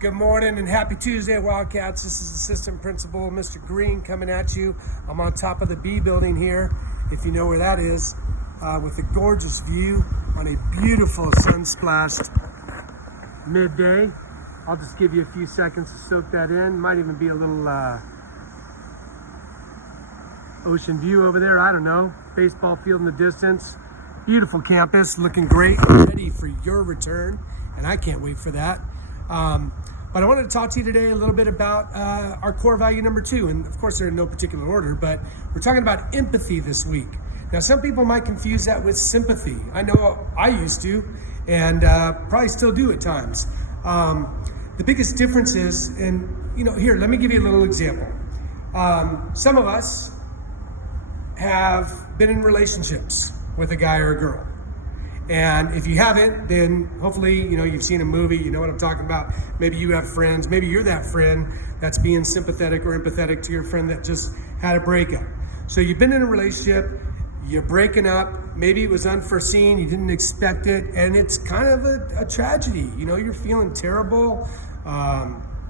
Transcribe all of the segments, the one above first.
Good morning and happy Tuesday, Wildcats. This is Assistant Principal Mr. Green coming at you. I'm on top of the B building here, if you know where that is, with a gorgeous view on a beautiful sun-splashed midday. I'll just give you a few seconds to soak that in. Might even be a little ocean view over there. I don't know. Baseball field in the distance. Beautiful campus, looking great, ready for your return, and I can't wait for that. But I wanted to talk to you today a little bit about our core value number 2. And of course, they're in no particular order, but we're talking about empathy this week. Now, some people might confuse that with sympathy. I know I used to, and probably still do at times. The biggest difference is, here, let me give you a little example. Some of us have been in relationships with a guy or a girl. And if you haven't, then hopefully, you've seen a movie, you know what I'm talking about. Maybe you have friends, maybe you're that friend that's being sympathetic or empathetic to your friend that just had a breakup. So you've been in a relationship, you're breaking up, maybe it was unforeseen, you didn't expect it, and it's kind of a tragedy. You're feeling terrible.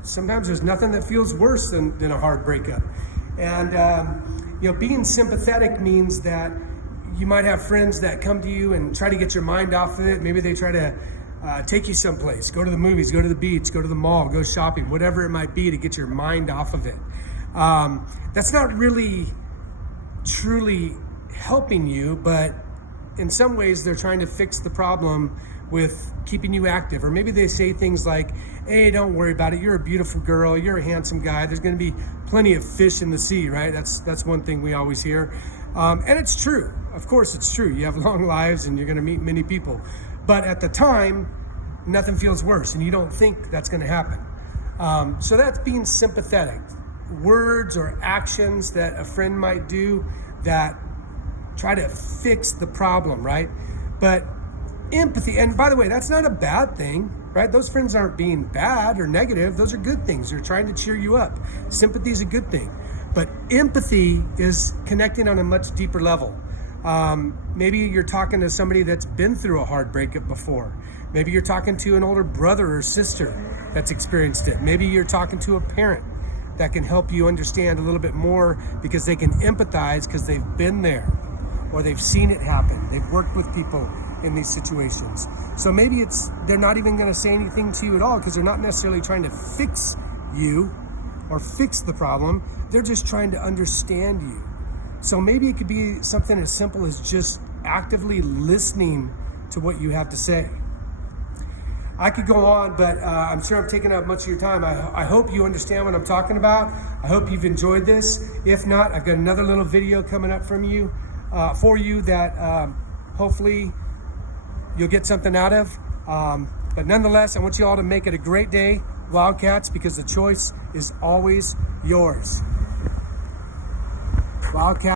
Sometimes there's nothing that feels worse than a hard breakup. And, being sympathetic means that you might have friends that come to you and try to get your mind off of it. Maybe they try to take you someplace, go to the movies, go to the beach, go to the mall, go shopping, whatever it might be to get your mind off of it. That's not really truly helping you, but in some ways they're trying to fix the problem with keeping you active. Or maybe they say things like, hey, don't worry about it. You're a beautiful girl. You're a handsome guy. There's going to be plenty of fish in the sea, right? That's one thing we always hear. And it's true. Of course, it's true. You have long lives and you're going to meet many people. But at the time, nothing feels worse and you don't think that's going to happen. So that's being sympathetic. Words or actions that a friend might do that try to fix the problem, right? But empathy, and by the way, that's not a bad thing, right? Those friends aren't being bad or negative. Those are good things. They're trying to cheer you up. Sympathy is a good thing. But empathy is connecting on a much deeper level. Maybe you're talking to somebody that's been through a hard breakup before. Maybe you're talking to an older brother or sister that's experienced it. Maybe you're talking to a parent that can help you understand a little bit more because they can empathize because they've been there or they've seen it happen. They've worked with people in these situations. So maybe they're not even going to say anything to you at all because they're not necessarily trying to fix you or fix the problem. They're just trying to understand you. So maybe it could be something as simple as just actively listening to what you have to say. I could go on, but I'm sure I'm taking up much of your time. I hope you understand what I'm talking about. I hope you've enjoyed this. If not, I've got another little video coming up for you that hopefully you'll get something out of. But nonetheless, I want you all to make it a great day, Wildcats, because the choice is always yours. Wildcats.